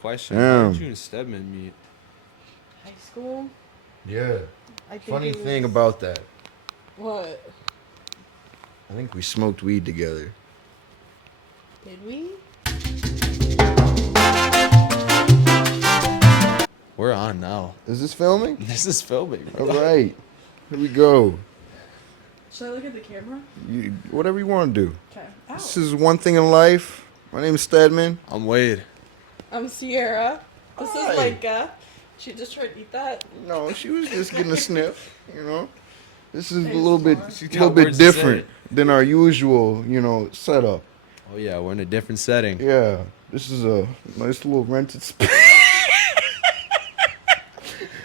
Question: How did you and Stedman meet? High school? Yeah. I think Funny it was... thing about that, What? I think we smoked weed together. Did we? We're on now. Is this filming? This is filming. All right. Here we go. Should I look at the camera? Whatever you want to do. Okay. This is One Thing in Life. My name is Stedman. I'm Wade. I'm Ciara. This Hi. is Lenka. She just tried to eat that. No, she was just getting a sniff, you know. This is a Thanks, little bit, Mom. She's a got little bit words to say. different than our usual, setup. Oh yeah, we're in a different setting. Yeah, this is a nice little rented space.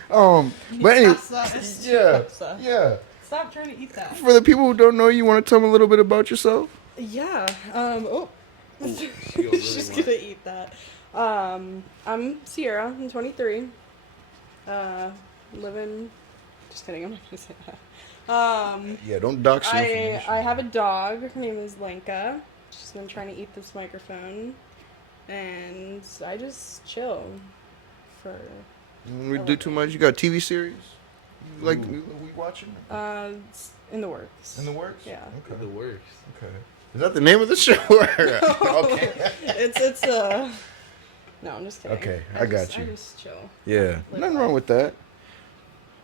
But anyway, yeah. Stop trying to eat that. For the people who don't know, you want to tell them a little bit about yourself? Yeah. She's She's gonna eat that. I'm Ciara. I'm 23. Living. Just kidding. I'm not gonna say that. Yeah, don't dox your I information. have a dog. Her name is Lenka. She's been trying to eat this microphone, and I just chill for. When we do too much, you got TV series? Like, we watching? It's in the works. In the works? Yeah. Okay. The worst. Okay. Is that the name of the show? Okay. It's No, I'm just kidding. Okay, I got you. I just chill. Yeah. Like Nothing that. wrong with that.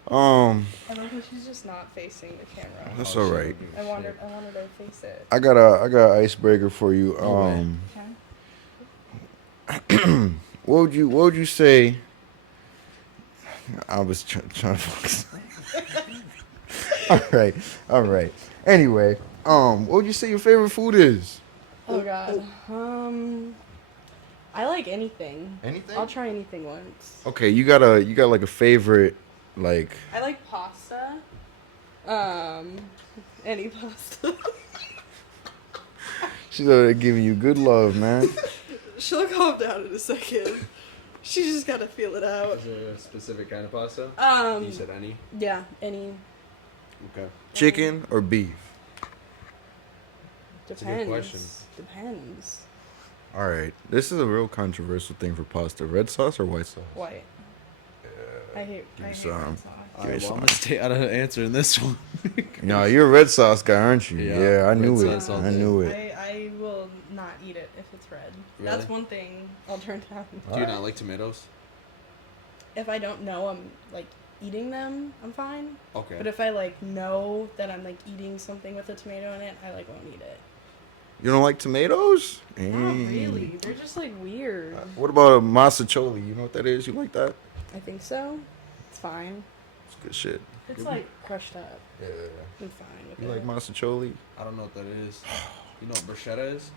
I love how she's just not facing the camera. That's all right. I wanted her to face it. I got an icebreaker for you. Okay. What would you say? I was trying to focus. All right. Anyway, what would you say your favorite food is? Oh God. I like anything. Anything? I'll try anything once. Okay, you got like a favorite, like. I like pasta. Any pasta. She's over there giving you good love, man. She'll calm down in a second. She just gotta feel it out. Is there a specific kind of pasta? You said any. Yeah, any. Okay. Chicken or beef? Depends. a good question. Depends. All right, this is a real controversial thing for pasta. Red sauce or white sauce? White. I hate me red some. sauce. Give me I'm some. gonna stay out of answering this one. No, you're a red sauce guy, aren't you? Yeah, Yeah, I knew red it. sauce all I day. knew it. I will not eat it if it's red. Really? That's one thing I'll turn down. Do you not like tomatoes? If I don't know I'm like eating them, I'm fine. Okay. But if I like know that I'm like eating something with a tomato in it, I like won't eat it. You don't like tomatoes? Not really. They're just like weird. What about a massacholi? You know what that is? You like that? I think so. It's fine. It's good shit. It's like crushed up. Yeah. I'm fine with You it. like massacholi? I don't know what that is. You know what bruschetta is?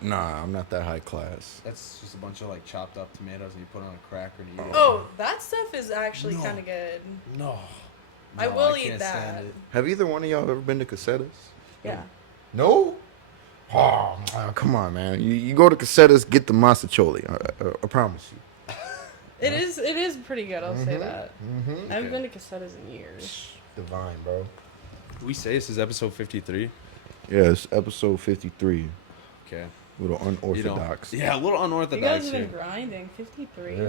Nah, I'm not that high class. That's just a bunch of like chopped up tomatoes and you put on a cracker and you eat it. Oh, that stuff is actually No. kind of good. No. I will eat can't that. stand it. Have either one of y'all ever been to Casetas? Yeah. No? Oh, come on, man. You go to Casetas, get the massacholi. I promise you. It is pretty good, I'll say that. Mm-hmm. I haven't been to Casetas in years. Divine, bro. We say this is episode 53. Yes, episode 53. Okay. A little unorthodox. Yeah, a little You unorthodox guys have here. been grinding. 53. Yeah.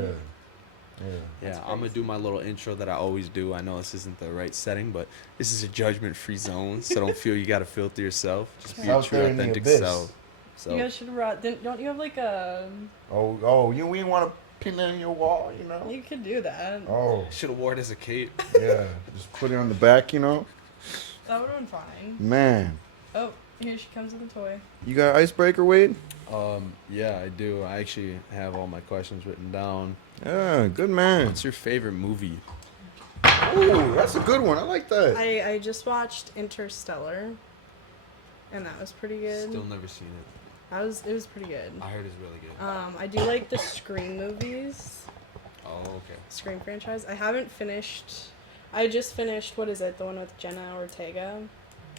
Yeah, That's I'm gonna crazy. do my little intro that I always do. I know this isn't the right setting, but this is a judgment-free zone, so don't feel you gotta filter yourself. Just be your Out true, there in the authentic abyss. self. So, You guys should don't you have like a... We ain't want to pin that in your wall, you know? You could do that. Oh, should have wore it as a cape. yeah. Just put it on the back, you know? That would have been fine. Man. Oh, here she comes with a toy. You got icebreaker, Wade? Yeah, I do. I actually have all my questions written down. Yeah, good man. What's your favorite movie? Ooh, that's a good one. I like that. I just watched Interstellar, and that was pretty good. Still never seen it. It was pretty good. I heard it's really good. I do like the Scream movies. Oh, okay. Scream franchise. I haven't finished. I just finished. What is it? The one with Jenna Ortega,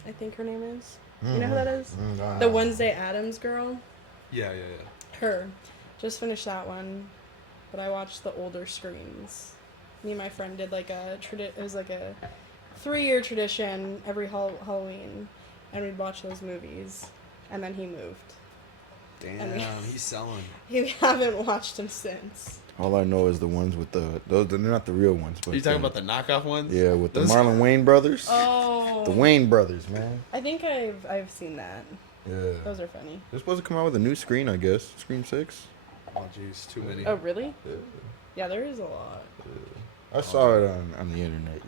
I think her name is. You know who that is? The Wednesday Addams girl. Yeah. Her. Just finished that one, but I watched the older Screams. Me and my friend did like it was like a 3-year tradition every Halloween, and we'd watch those movies, and then he moved. Damn, he's selling. We haven't watched them since. All I know is the ones with those. They're not the real ones. But Are you talking about the knockoff ones? Yeah, with the Those- Marlon Wayne brothers. Oh. The Wayne brothers, man. I think I've seen that. Yeah. Those are funny. They're supposed to come out with a new screen, I guess. Scream 6. Oh, jeez, too many. Oh, really? Yeah. Yeah, there is a lot. I saw it on the internet,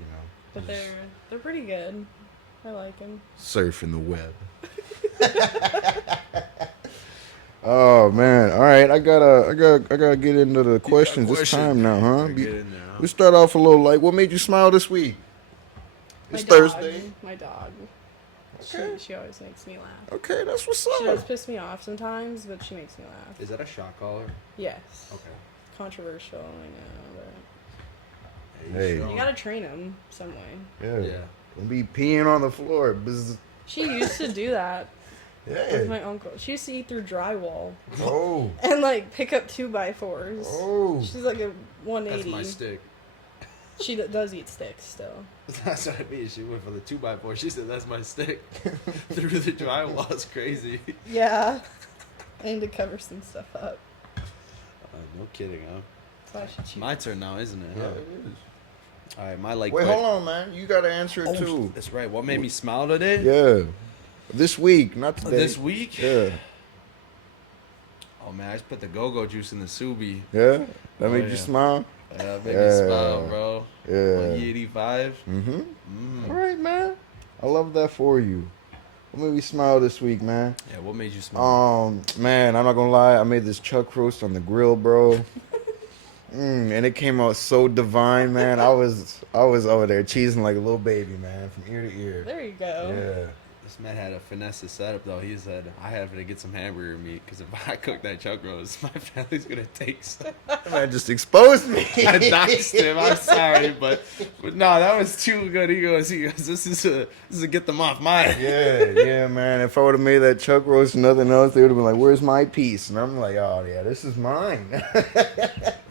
But they're pretty good. I like them. Surfing the web. Oh man! All right, I gotta get into the questions this time now, huh? Get in there, huh? We start off a little like, what made you smile this week? It's My dog. Thursday. My dog. Okay. She always makes me laugh. Okay, that's what's She does up. piss me off sometimes, but she makes me laugh. Is that a shot caller? Yes. Okay. Controversial, I know, but Hey. you gotta train him some way. Yeah. Yeah. Don't be peeing on the floor. Bzz. She used to do that with Yeah. my uncle. She used to eat through drywall Oh. and like pick up 2x4s. Oh. She's like a That's 180. my stick. She does eat sticks still. That's what I mean. She went for the 2x4. She said, "That's my stick." Through the drywall. It's crazy. Yeah. I need to cover some stuff up. No kidding, huh? So I should choose. My turn now, isn't it? Yeah, Huh? it is. All right, my like. Wait, hold on, man. You gotta answer it Oh, too. that's right. What made me smile today? Yeah. This week, not today. This week? Yeah. Oh man, I just put the go-go juice in the Subi. Yeah. That Oh, made you yeah. smile. Made me Yeah. smile, bro. Yeah. 85. Mm-hmm. Mm. All right, man. I love that for you. What made me smile this week, man? Yeah, what made you smile? Man, I'm not gonna lie. I made this chuck roast on the grill, bro. And it came out so divine, man. I was over there cheesing like a little baby, man, from ear to ear. There you go. Yeah. This man had a finesse setup though. He said, "I have to get some hamburger meat because if I cook that chuck roast, my family's gonna take some." That man just exposed me. I doxed him. I'm sorry, but no, that was too good. He goes, "This is a get them off my." Yeah, man. If I would have made that chuck roast and nothing else, they would have been like, "Where's my piece?" And I'm like, "Oh yeah, this is mine."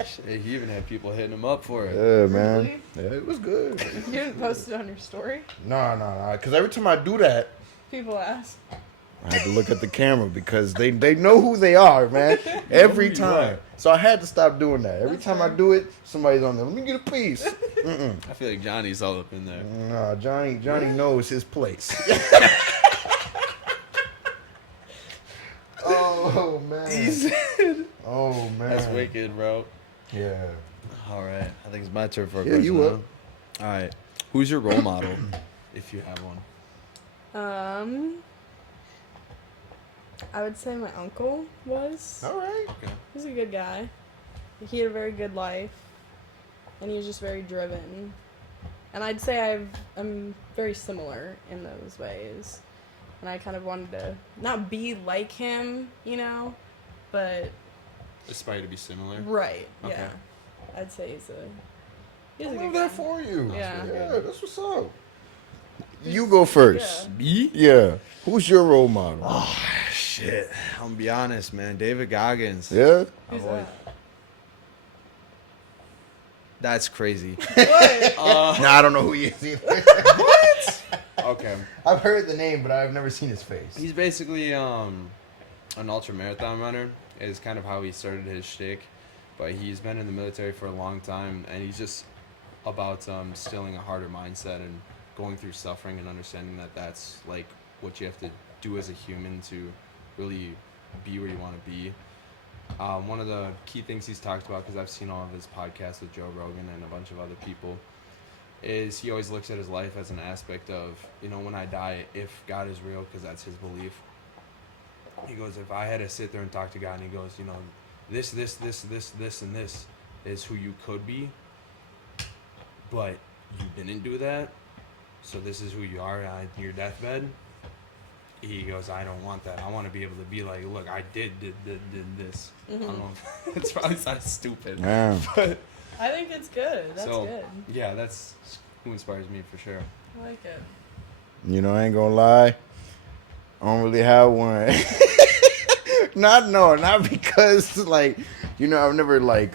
Shit, he even had people hitting him up for it. Yeah, man. Really? Yeah, it was good. You didn't post it on your story? No. Because every time I do that, People ask. I had to look at the camera because they know who they are, man. Every who you time. are. So I had to stop doing that. Every That's time fair. I do it, somebody's on there. Let me get a piece. Mm-mm. I feel like Johnny's all up in there. No, Johnny knows his place. Oh man. Oh man. That's wicked, bro. Yeah. All right, I think it's my turn for a Yeah, question. you up. All right, who's your role model, if you have one? I would say my uncle was. All right. Okay. He's a good guy. He had a very good life, and he was just very driven. And I'd say I'm very similar in those ways. And I kind of wanted to not be like him, you know, but Aspire to be similar. right, Okay. yeah. I'd say he's I a love good that guy. for you. Yeah. Yeah, that's what's up. You go first. Me? Yeah. Who's your role model? Oh shit! I'm gonna be honest, man. David Goggins. Yeah. Who's I've always- that? That's crazy. What? Nah, I don't know who he is either. Okay. I've heard the name, but I've never seen his face. He's basically an ultra marathon runner. Is kind of how he started his shtick, but he's been in the military for a long time, and he's just about instilling a harder mindset and going through suffering and understanding that that's like what you have to do as a human to really be where you want to be. One of the key things he's talked about, because I've seen all of his podcasts with Joe Rogan and a bunch of other people, is he always looks at his life as an aspect of, you know, when I die, if God is real, because that's his belief. He goes, if I had to sit there and talk to God, and he goes, you know, this, and this is who you could be, but you didn't do that, so this is who you are on your deathbed. He goes, I don't want that. I want to be able to be like, look, I did this. I don't know if it's probably sounds stupid. Yeah. But I think it's good. That's so, good. yeah, that's who inspires me for sure. I like it. You know, I ain't gonna lie. I don't really have one. Not because like, you know, I've never like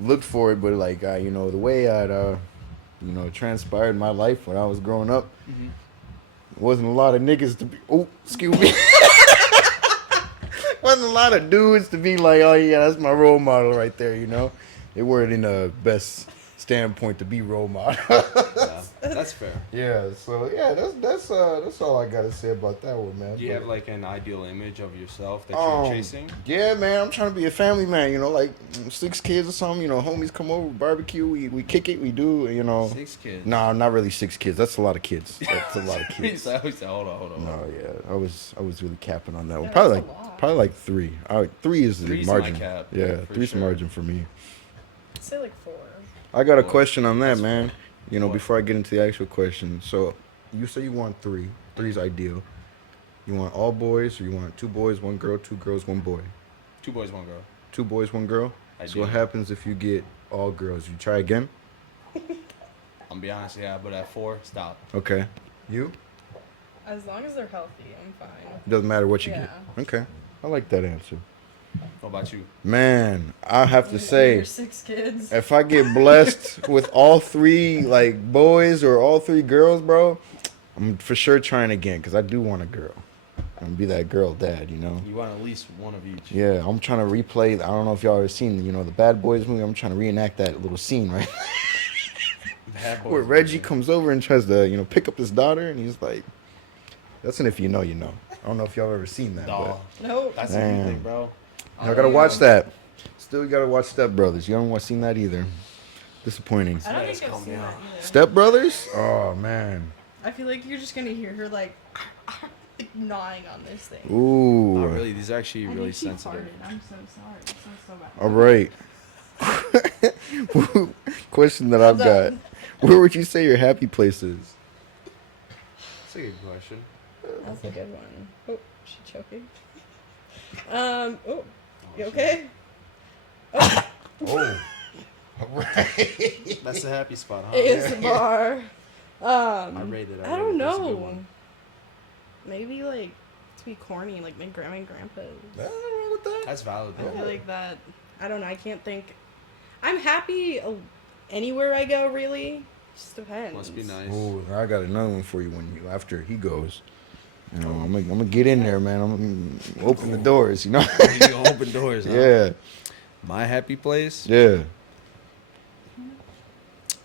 looked for it, but like you know, the way I'd you know, transpired in my life when I was growing up, wasn't a lot of niggas to be. Oh, excuse me. wasn't a lot of dudes to be like, oh yeah, that's my role model right there. You know, they weren't in the best standpoint to be role model. Yeah, that's fair. Yeah, so yeah, that's all I gotta say about that one, man. Do you But, have like an ideal image of yourself that um, you're chasing? yeah, man, I'm trying to be a family man. You know, like 6 kids or something. You know, homies come over, barbecue, we kick it, we do. You know, 6 kids. no, not really 6 kids. That's a lot of kids. That's a lot of He kids. said, hold on. No, yeah, I was really capping on that one. Yeah, Probably that's a lot. probably like 3. 3 is the Three's my margin. cap, Yeah, for 3's the sure. margin for me. I'd say like 4. I got a Four. question on that, That's man. You know, What? before I get into the actual question. So, you say you want 3. 3's ideal. You want all boys, or you want 2 boys, 1 girl, 2 girls, 1 boy? 2 boys, 1 girl. 2 boys, 1 girl. So Ideal. what happens if you get all girls? You try again? I'm gonna be honest, yeah, but at 4, stop. Okay. You? As long as they're healthy, I'm fine. Doesn't matter what you Yeah. get. Okay. I like that answer. What about you? Man, I have to Your say, 6 kids. if I get blessed with all 3 like boys or all 3 girls, bro, I'm for sure trying again because I do want a girl. I'm gonna be that girl dad, you know. You want at least one of each. Yeah, I'm trying to replay. I don't know if y'all ever seen, you know, the Bad Boys movie. I'm trying to reenact that little scene, right? Bad boys. Where Reggie comes over and tries to, you know, pick up his daughter, and he's like, "That's an if you know, you know." I don't know if y'all ever seen that. Dog. Nope. That's Damn. everything, bro. But I gotta watch that. Still, you gotta watch Step Brothers. You haven't seen that either. Disappointing. I don't Let's think I've calm seen down. that either. Step Brothers? Oh man. I feel like you're just gonna hear her like gnawing on this thing. Ooh. Not really. These are actually I really think she sensitive. farted. I'm so sorry. It sounds so bad. All right. Question that I've got. done. Where would you say your happy place is? That's a good question. That's a good one. Oh, she choking. Oh, you okay? Oh, Oh. All right. That's a happy spot, huh? ASMR. I rate it. I don't That's a good know. one. Maybe like to be corny, like my grandma and grandpa's. Nothing wrong with that. That's valid, I though. feel like that. I don't know. I can't think. I'm happy anywhere I go. Really, just depends. Must be nice. Oh, I got another one for you when you after he goes. You know, I'm gonna get in there, man. I'm gonna open the doors. You know. You open doors, huh? Yeah. My happy place? Yeah.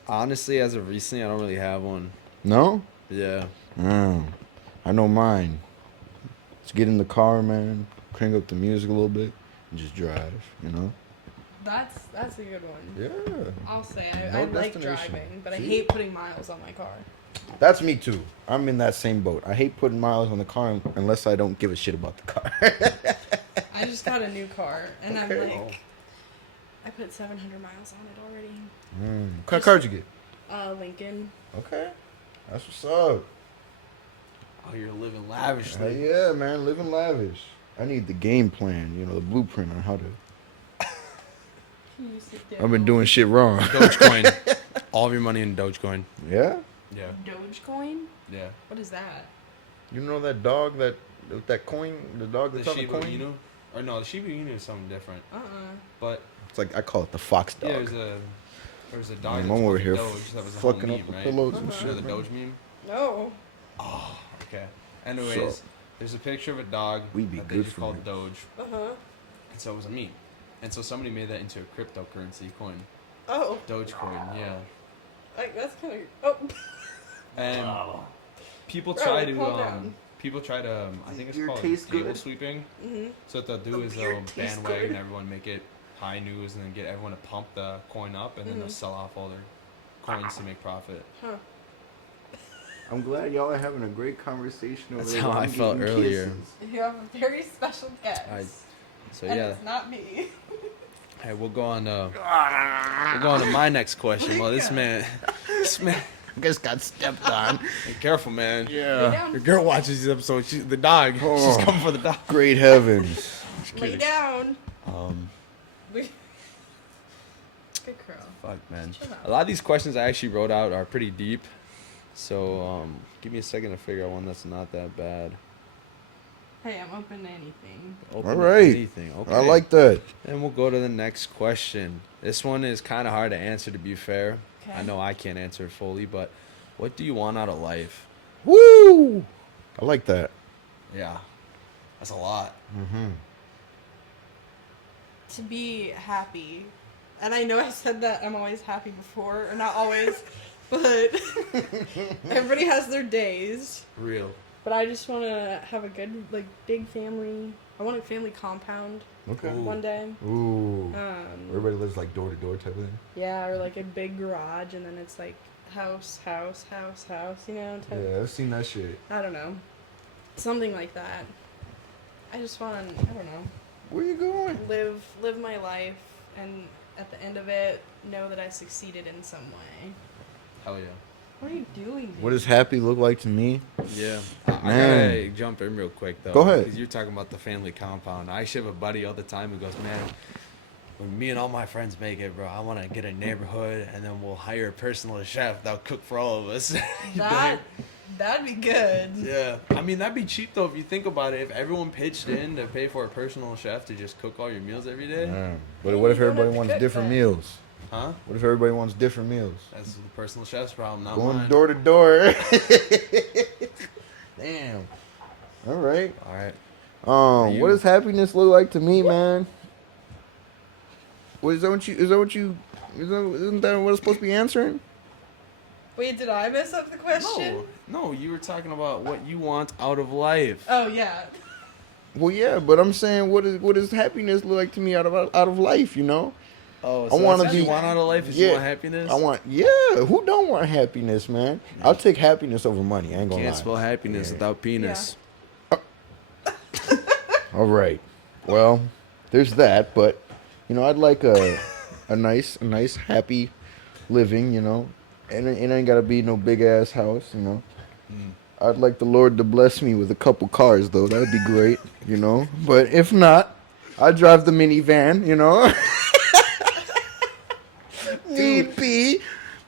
Honestly, as of recently, I don't really have one. No. Yeah. I know mine. Let's get in the car, man. Crank up the music a little bit and just drive. You know. That's a good one. Yeah. I'll say No I like destination. driving, but I See? hate putting miles on my car. That's me too. I'm in that same boat. I hate putting miles on the car unless I don't give a shit about the car. I just got a new car, and I'm Okay. like, I put 700 miles on it already. What kind of car did you get? Lincoln. Okay. That's what's up. Oh, you're living Hell lavishly. yeah, man. Living lavish. I need the game plan, you know, the blueprint on how to. Can you sit down? I've been doing shit wrong. Dogecoin. All of your money in Dogecoin. Yeah? Yeah. Dogecoin? Yeah. What is that? You know that dog that with that coin, the dog The that's on the Shiba coin? Inu? Or no, the Shiba Inu is something different. But It's like I call it the fox dog. yeah, there's a dog My that's mom over called here Doge. That was a whole fucking meme, up the right? pillows and Uh-huh. You know shit. the man. Doge meme? No. Oh, okay. Anyways, So- there's a picture of a dog We be that they good just for called you. Doge. Uh huh. And so it was a meme. And so somebody made that into a cryptocurrency coin. Oh, Dogecoin, yeah. like that's kind of. Oh. And people Bro, try to calm down. I think it's Your called taste table good? sweeping. Mhm. So what they'll do The is beer they'll tastes bandwagon good. everyone, make it high news, and then get everyone to pump the coin up, and then they'll Mhm. sell off all their coins to make profit. Huh. I'm glad y'all are having a great conversation over That's there. how while I I'm felt getting earlier. kisses. You have a very special guest. So and yeah, it's not me. hey, we'll go on to my next question. Well, this man, I guess got stepped on. be careful, man. Lay Yeah. down. Your girl watches these episodes. The dog. Oh. She's coming for the dog. Great heavens. Lay down. Um, Good girl. fuck, man. Chill out. A lot of these questions I actually wrote out are pretty deep. So give me a second to figure out one that's not that bad. Hey, I'm open to anything. Open All to right. anything. Okay. I like that. And we'll go to the next question. This one is kind of hard to answer, to be fair. Okay. I know I can't answer it fully, but what do you want out of life? Woo! I like that. Yeah, that's a lot. to be happy. And I know I said that I'm always happy before, or not always, but everybody has their days. Real. But I just want to have a good, like, big family. I want a family compound Okay. Ooh. one day. Ooh. Everybody lives like door to door type of thing. Yeah, or like a big garage, and then it's like house, you know? Type. Yeah, I've seen that shit. I don't know. Something like that. I just want, I don't know, Where you going? live my life, and at the end of it, know that I succeeded in some way. Hell yeah. What are you doing, dude? What does happy look like to me? Yeah. I Man. gotta jump in real quick, though. Go ahead. Because you're talking about the family compound. I actually have a buddy all the time who goes, man, when me and all my friends make it, bro, I want to get a neighborhood, and then we'll hire a personal chef that'll cook for all of us. That'd be good. Yeah. I mean, that'd be cheap, though, if you think about it. If everyone pitched in to pay for a personal chef to just cook all your meals every day. Yeah. But what if You don't everybody have to wants cook different then. meals? Huh? What if everybody wants different meals? That's the personal chef's problem, not Going mine. door to door. Damn. All right. All right. What You- does happiness look like to me, man? What is that? Isn't that what it's supposed to be answering? Wait, did I mess up the question? No, you were talking about what you want out of life. Oh, yeah. Well, yeah, but I'm saying, what does happiness look like to me out of life? You know, Oh, I so wanna that's what be- you want out of life is yeah, you want happiness? who don't want happiness, man? I'll take happiness over money. I ain't gonna Can't lie. spell happiness Yeah. without penis. All right. Well, there's that, but you know, I'd like a nice, happy living. You know, and it ain't gotta be no big ass house. You know, I'd like the Lord to bless me with a couple cars, though. That'd be great. You know, but if not, I drive the minivan. You know, need be,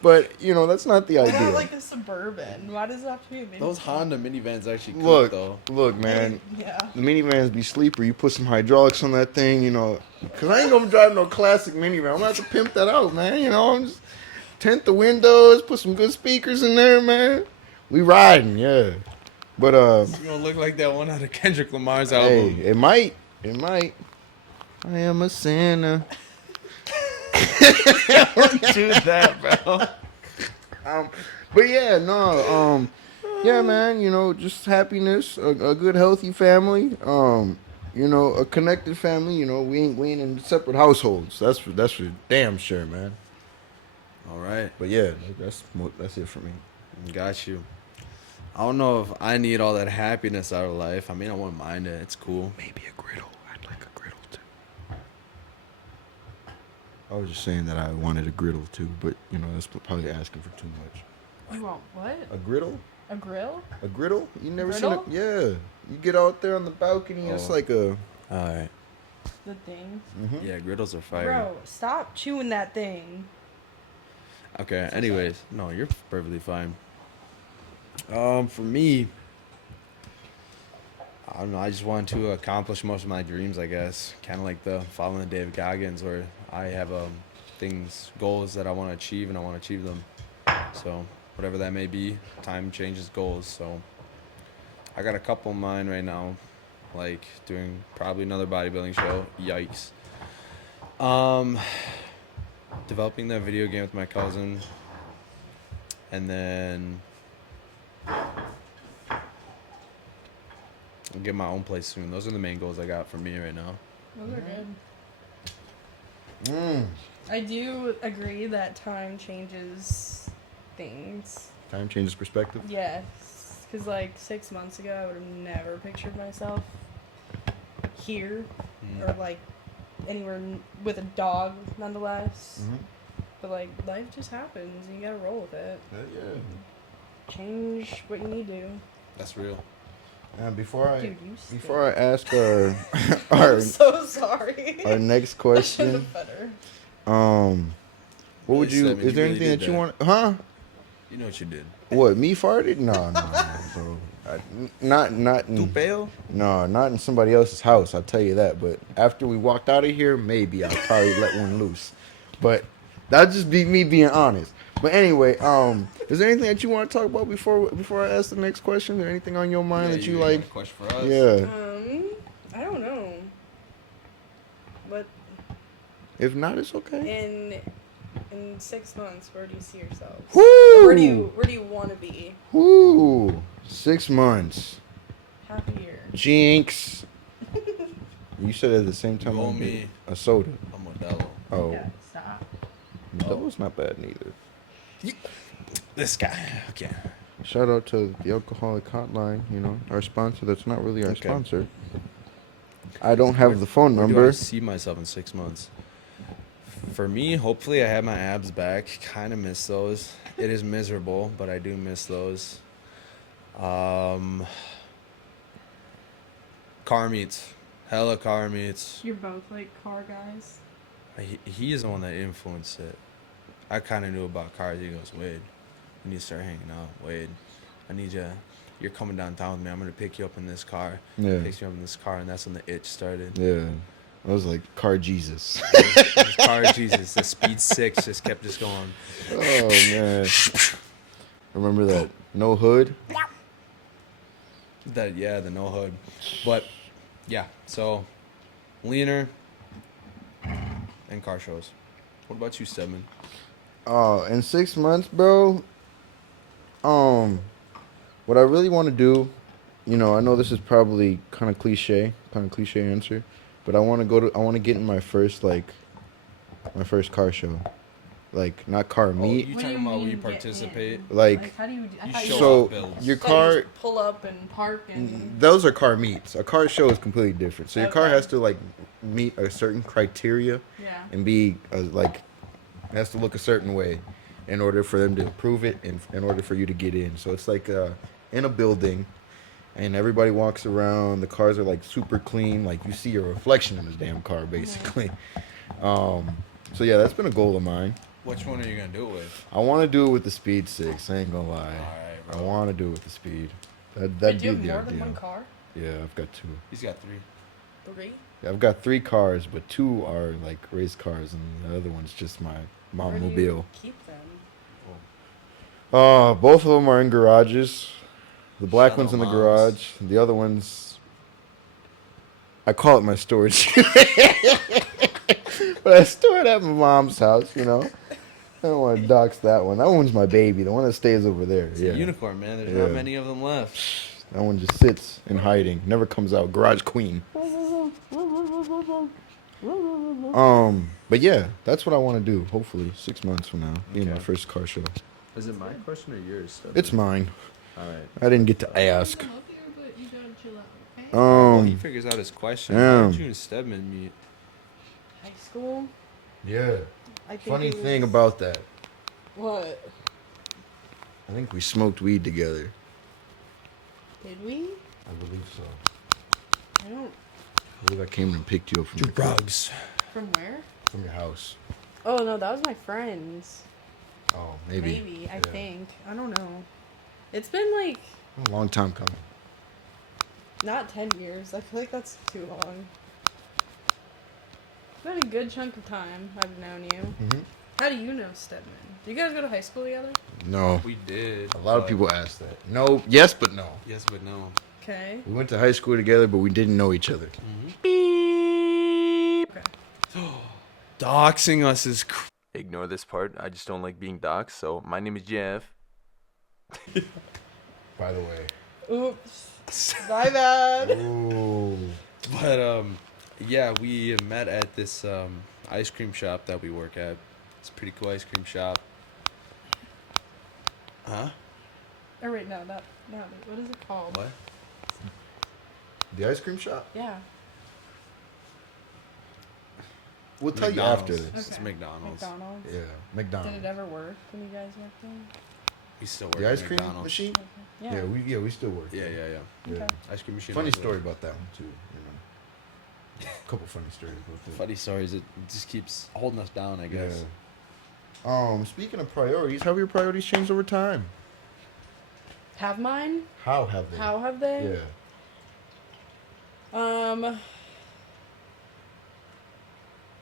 but you know that's not the What idea. about like a Suburban? Why does it have to be a minivan? Those Honda minivans actually cook, Look, though. man. Yeah. The minivans be sleeper. You put some hydraulics on that thing, you know. Because I ain't going to drive no classic minivan. I'm going to have to pimp that out, man. You know, I'm just tint the windows, put some good speakers in there, man. We riding, yeah. But, It's gonna look like that one out of Kendrick Lamar's hey, album. it might. I am a sinner. Do that, bro. But yeah, no, yeah, man, you know, just happiness, a good, healthy family, you know, a connected family. You know, we ain't in separate households. That's for damn sure, man. All right, But yeah, that's it for me. got you. I don't know if I need all that happiness out of life. I mean, I wouldn't mind it. It's cool. Maybe a griddle. I'd like a griddle too. I was just saying that I wanted a griddle too, but you know, that's probably asking for too much. You want what? A griddle? A grill? A griddle? You never Griddle? seen it? Yeah. You get out there on the balcony. It's Oh. like a. All right. The thing. Mhm. Yeah, griddles are fire. Bro, stop chewing that thing. Okay. Anyways, no, you're perfectly fine. For me, I don't know. I just want to accomplish most of my dreams. I guess, kind of like the following David Goggins, where I have goals that I want to achieve, and I want to achieve them. So whatever that may be, time changes goals. So I got a couple in mind right now, like doing probably another bodybuilding show. Yikes. Developing that video game with my cousin, and then I'll get my own place soon. Those are the main goals I got for me right now. Those are good. Mm. I do agree that time changes things. Time changes perspective. Yes. Because, like, 6 months ago, I would have never pictured myself here or, like, anywhere with a dog, nonetheless. Mm-hmm. But, like, life just happens. And you gotta roll with it. Yeah. Change what you need to. That's real. And before I Dude, you stink. ask our I'm so sorry. our next I question, should've better. what would Really, you? Simon, Is you there really anything did that you that. want? Huh? You know what you did. What? Me farted? No, bro. Not Tu in, peo? no, not in somebody else's house. I'll tell you that. But after we walked out of here, maybe I'll probably let one loose. But that'd just be me being honest. But anyway, is there anything that you want to talk about before I ask the next question? Is there anything on your mind that you got like? a question for us? Yeah. I don't know. What If not, it's okay. In 6 months, where do you see yourselves? Woo! Where do you want to be? Woo! 6 months. Half a year. Jinx. You said at the same time Roll I'll me. get a soda. A Modelo. Oh, Yeah, stop. that was not bad neither. This guy. Okay. Shout out to the Alcoholic Hotline, you know, our sponsor that's not really our Okay. sponsor. I don't have the phone Where do I number. see myself in 6 months? For me, hopefully I have my abs back. Kind of miss those. It is miserable, but I do miss those. Car meets. Hella car meets. You're both like car guys. He is the one that influenced it. I kind of knew about cars. He goes, Wade, we need to start hanging out. Wade, I need you. You're coming downtown with me. I'm going to pick you up in this car. Yeah. Picks me up in this car, and that's when the itch started. Yeah. I was like, Car Jesus. This car, Jesus, the Speed 6 just kept just going. Oh, man. Remember that? No hood? The no hood. But, yeah, so, leaner and car shows. What about you, Stedman? Oh, in 6 months, bro. What I really want to do, you know, I know this is probably kind of cliche answer, but I want to get in my first car show, like not car meet, You What do talking you about where mean you get participate? in? like how do you? I thought show you so off builds. your I thought you car. just pull up and park and. Those are car meets. A car show is completely different. So your car Okay. has to like meet a certain criteria Yeah. and be it has to look a certain way in order for them to approve it and in order for you to get in. So it's like in a building and everybody walks around. The cars are like super clean. Like you see your reflection in the damn car basically. So yeah, that's been a goal of mine. Which one are you going to do it with? I want to do it with the Speed 6. I ain't gonna lie. Alright, I bro. want to do it with the Speed. That'd Wait, do be you have the more ideal. than one car? Yeah, I've got 2. He's got 3. 3. Yeah, I've got 3 cars, but 2 are like race cars, and the other one's just my Where do mobile. you keep them? Both of them are in garages. The black Shadow one's in the moms. garage. The other one's, I call it my storage. But I store it at my mom's house, you know. I don't want to dox that one. That one's my baby, the one that stays over there. It's Yeah. a unicorn, man. There's Yeah. not many of them left. That one just sits in hiding, never comes out. Garage queen. But yeah, that's what I want to do. Hopefully, 6 months from now, be in my Okay. first car show. Is it my question or yours? It's mine. All right. I didn't get to ask. But you gotta chill out, okay? Well, he figures out his question. yeah. How did you and Stedman meet? High school. Yeah. I think Funny it thing was- about that, What? I think we smoked weed together. Did we? I believe so. I don't. I believe I came and picked you up from your Drugs. From where? from your house. Oh no, that was my friends. Oh, maybe. I Yeah. think. I don't know. It's been like A long time coming. not 10 years. I feel like that's too long. It's been a good chunk of time I've known you. Mm-hmm. How do you know Stedman? Do you guys go to high school together? No. We did. A lot of but- people ask that. No. Yes, but no. Yes, but no. Okay. We went to high school together, but we didn't know each other. Okay. Doxing us is. Ignore this part. I just don't like being doxed. So my name is Jeff. By the way. Oops. My bad. Ooh. But yeah, we met at this ice cream shop that we work at. It's a pretty cool ice cream shop. Huh? Or wait, no, not. What is it called? What? The ice cream shop? Yeah. We'll tell you after McDonald's. this. It's Okay. McDonald's. McDonald's. Yeah, McDonald's. Did it ever work when you guys worked there? We still work The at ice cream McDonald's. machine? Okay. Yeah. We still work. Yeah. Yeah. Okay. Ice cream machine. Funny was story a- about that one too. You know, a couple funny stories about that. Funny stories. It just keeps holding us down, I guess. Yeah. Speaking of priorities, how have your priorities changed over time? Have mine? How have they? How have they? Yeah.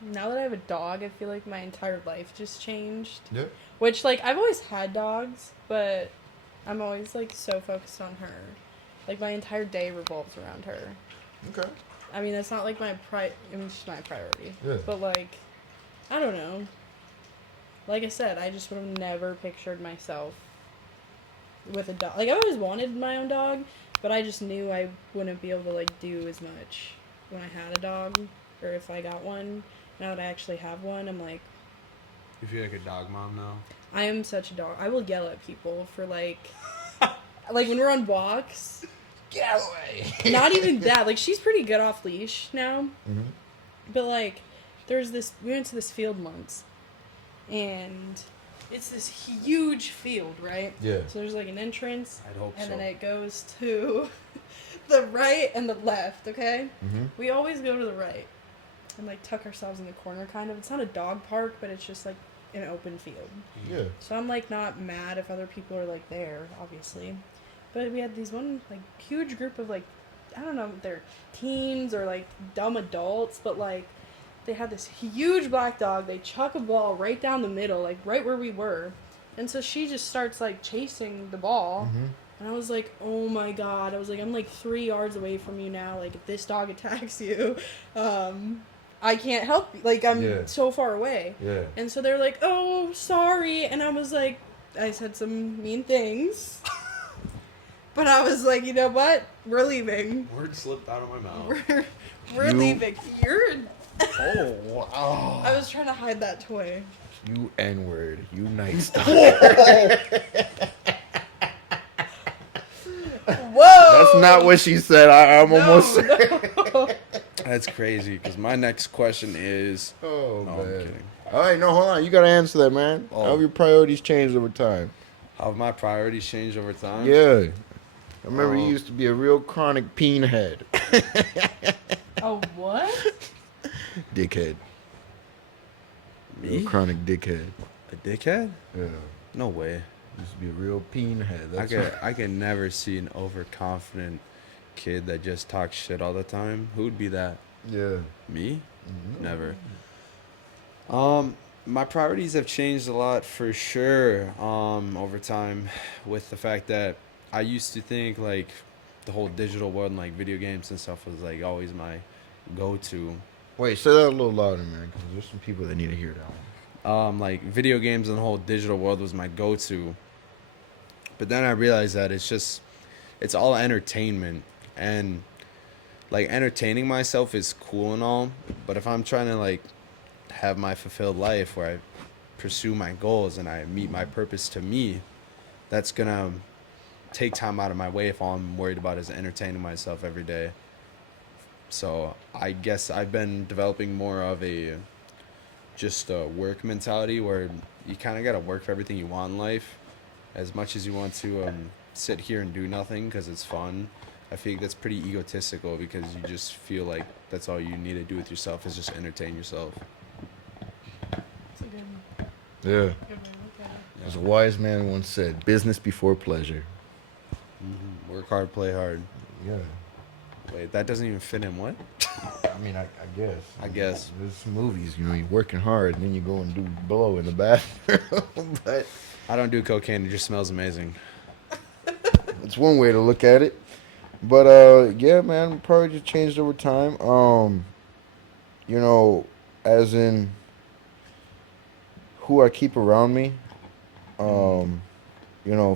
Now that I have a dog, I feel like my entire life just changed. Yeah. Which, like, I've always had dogs, but I'm always, like, so focused on her. Like, my entire day revolves around her. Okay. I mean, it's not, like, I mean, she's my priority. Yeah. But, like, I don't know. Like I said, I just would have never pictured myself with a dog. Like, I always wanted my own dog, but I just knew I wouldn't be able to, like, do as much when I had a dog, or if I got one. Now that I actually have one, I'm like, You feel like a dog mom now? I am such a dog. I will yell at people for, like when we're on walks. Get away. Not even that. Like, she's pretty good off leash now. Mm-hmm. But, like, we went to this field once, and it's this huge field, right? Yeah. So there's, like, an entrance, I'd hope and so. then it goes to the right and the left, okay? Mm-hmm. We always go to the right and, like, tuck ourselves in the corner, kind of. It's not a dog park, but it's just, like, an open field. Yeah. So I'm, like, not mad if other people are, like, there, obviously. But we had these one, like, huge group of, like, I don't know if they're teens or, like, dumb adults, but, like, they had this huge black dog. They chuck a ball right down the middle, like, right where we were. And so she just starts, like, chasing the ball. Mm-hmm. And I was like, oh, my God. I was like, I'm, like, 3 yards away from you now. Like, if this dog attacks you, I can't help you. Like, I'm so far away. Yeah. And so they're like, oh, sorry. And I was like, I said some mean things. But I was like, you know what? We're leaving. Word slipped out of my mouth. We're leaving. You're... Oh, wow. I was trying to hide that toy. You N-word. You night stalker. Whoa! That's not what she said. I'm almost... No. That's crazy, because my next question is... Oh, No, man. I'm kidding. All right, no, hold on. You got to answer that, man. Oh. How have your priorities changed over time? How have my priorities changed over time? Yeah. I remember you used to be a real chronic peen head. Oh, what? Dickhead. Me? Real chronic dickhead. A dickhead? Yeah. No way. Used to be a real peen head. I could never see an overconfident kid that just talks shit all the time. Who would be that? Yeah. Me? Mm-hmm. Never. My priorities have changed a lot for sure over time, with the fact that I used to think like the whole digital world and like video games and stuff was like always my go-to. Wait, say that a little louder, man, because there's some people that need to hear that one. Like video games and the whole digital world was my go-to. But then I realized that it's all entertainment, and like entertaining myself is cool and all, but if I'm trying to like have my fulfilled life where I pursue my goals and I meet my purpose to me, that's gonna take time out of my way if all I'm worried about is entertaining myself every day. So I guess I've been developing more of a work mentality where you kind of got to work for everything you want in life as much as you want to sit here and do nothing because it's fun. I feel like that's pretty egotistical because you just feel like that's all you need to do with yourself is just entertain yourself. It's a good Yeah. way to look at it. As a wise man once said, business before pleasure. Mm-hmm. Work hard, play hard. Yeah. Wait, that doesn't even fit in what? I mean, I guess. I guess. There's some movies, you're working hard, and then you go and do blow in the bathroom. But I don't do cocaine. It just smells amazing. it's one way to look at it. But, yeah, man, probably just changed over time. As in who I keep around me.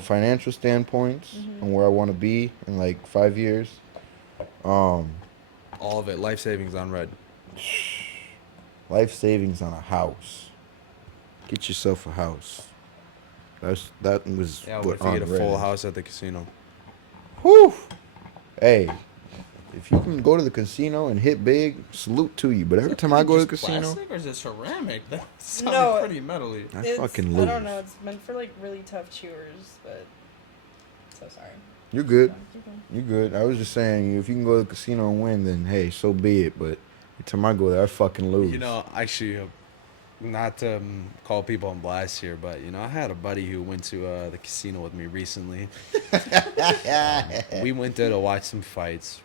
Financial standpoints and where I want to be in, like, 5 years. All of it. Life savings on red. Life savings on a house. Get yourself a house. That was Yeah, what what if you on get a red full is. house at the casino? Whew. Hey, if you can go to the casino and hit big, salute to you. But every time I go to the casino, Plastic or is it ceramic? That sounds No, pretty metally. I fucking lose. I don't know. It's meant for like really tough chewers, but so sorry. You're good. Keep going. You're good. I was just saying, if you can go to the casino and win, then hey, so be it. But every time I go there, I fucking lose. You know, actually, not to call people on blast here, but, I had a buddy who went to the casino with me recently. We went there to watch some fights.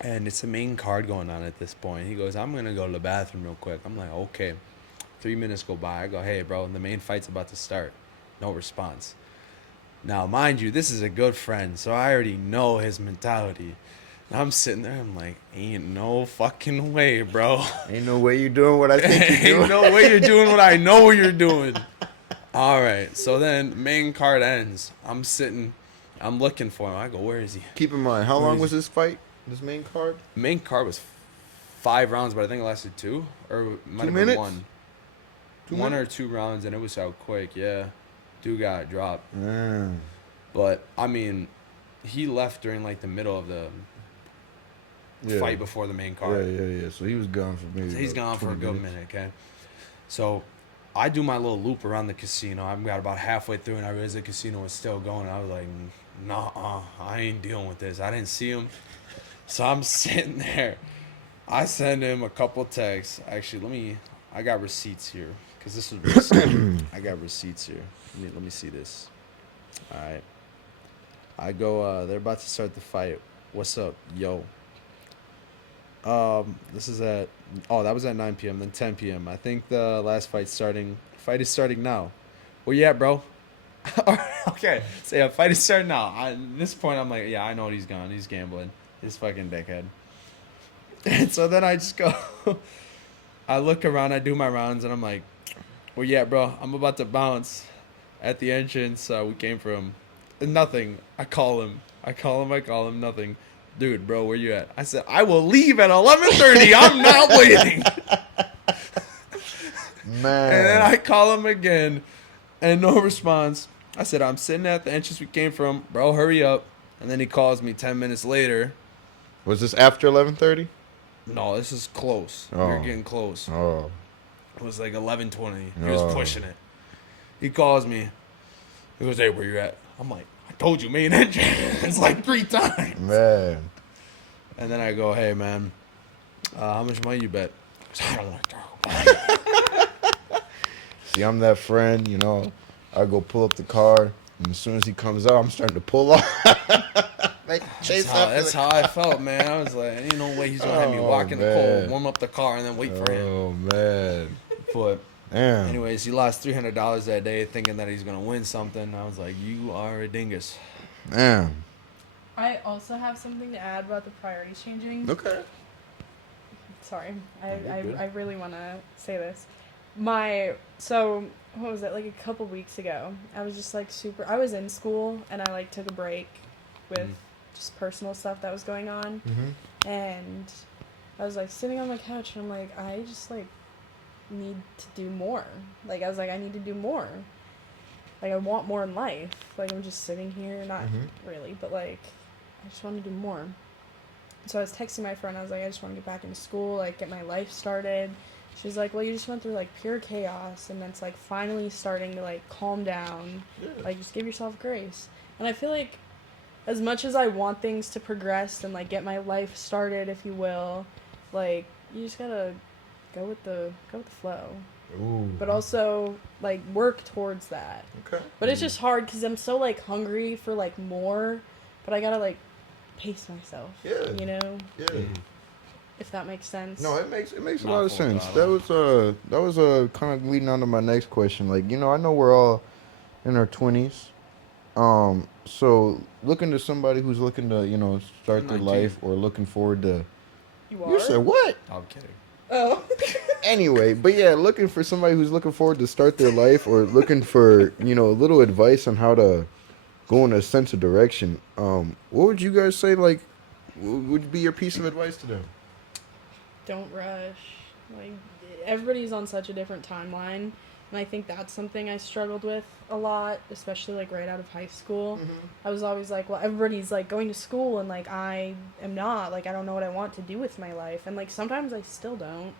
And it's the main card going on at this point. He goes, I'm going to go to the bathroom real quick. I'm like, okay. 3 minutes go by. I go, hey, bro, the main fight's about to start. No response. Now, mind you, this is a good friend, so I already know his mentality. I'm sitting there. I'm like, ain't no fucking way, bro. Ain't no way you're doing what I think you're Ain't doing. no way you're doing what I know you're doing. All right. So then main card ends. I'm sitting. I'm looking for him. I go, where is he? Keep in mind, how Where long is was he? this fight? This main card? Main card was 5 rounds, but I think it lasted 2 or it might 2 have minutes? been 1. 2 One or minutes? 2 rounds, and it was out quick. Yeah, dude got dropped. Mm. But I mean, he left during like the middle of the Yeah. fight before the main card. Yeah. So he was gone for maybe. So he's about gone for a 20 good minutes. minute. Okay, so I do my little loop around the casino. I got about halfway through, and I realized the casino was still going. I was like, nah, I ain't dealing with this. I didn't see him, so I'm sitting there. I send him a couple texts. Actually, I got receipts here because this was risky. I got receipts here. Let me see this. All right. I go. They're about to start the fight. What's up, yo? This is at. Oh, that was at 9 p.m. Then 10 p.m. I think the last fight's starting. Fight is starting now. Where you at, bro? Okay. So yeah, fight is starting now. At this point, I'm like, yeah, I know he's gone. He's gambling. He's fucking dickhead. And so then I just go. I look around. I do my rounds, and I'm like, where you at, bro? I'm about to bounce. At the entrance, we came from. Nothing. I call him. Nothing. Dude, bro, where you at? I said, I will leave at 11:30. I'm not waiting. Man. And then I call him again, and no response. I said, I'm sitting at the entrance we came from. Bro, hurry up. And then he calls me 10 minutes later. Was this after 11:30? No, this is close. Oh. We're getting close. Oh. It was like 11:20. He Oh. was pushing it. He calls me. He goes, hey, where you at? I'm like, I told you, main entrance like 3 times. Man. And then I go, hey, man, how much money you bet? He goes, I don't want to talk about it. See, I'm that friend, you know. I go pull up the car, and as soon as he comes out, I'm starting to pull off. Like, chase That's how I felt, man. I was like, ain't no way he's going to have me Oh, walk in the man. cold, warm up the car, and then wait for him. Oh, man. But Damn. anyways, he lost $300 that day thinking that he's going to win something. I was like, you are a dingus. Damn. I also have something to add about the priorities changing. Okay. Sorry, you're good. I really want to say this. What was it, like a couple weeks ago? I was just like I was in school and I like took a break with just personal stuff that was going on. Mm-hmm. And I was like sitting on my couch and I'm like, I just like need to do more. Like I was like, I need to do more. Like I want more in life. Like I'm just sitting here, not really, but like I just want to do more. So I was texting my friend. I was like, I just want to get back into school, like get my life started. She's like, well, you just went through like pure chaos, and it's like finally starting to like calm down. Yeah. Like just give yourself grace. And I feel like as much as I want things to progress and like get my life started, if you will, like you just gotta go with the flow. Ooh. But also like work towards that. Okay. But it's just hard because I'm so like hungry for like more, but I gotta like pace myself. Yeah. You know, Yeah. if that makes sense. No, it makes a Not lot of full sense. throttle. That was kind of leading on to my next question. Like, you know, I know we're all in our 20s. So looking to somebody who's looking to, you know, start their 19. life or looking forward to. You are. You said what? I'm kidding. Oh. Anyway, but yeah, looking for somebody who's looking forward to start their life or looking for, you know, a little advice on how to go in a sense of direction. What would you guys say, like, would be your piece of advice to them? Don't rush. Like everybody's on such a different timeline, and I think that's something I struggled with a lot, especially like right out of high school. I was always like, well, everybody's like going to school and like I am not, like I don't know what I want to do with my life, and like sometimes I still don't,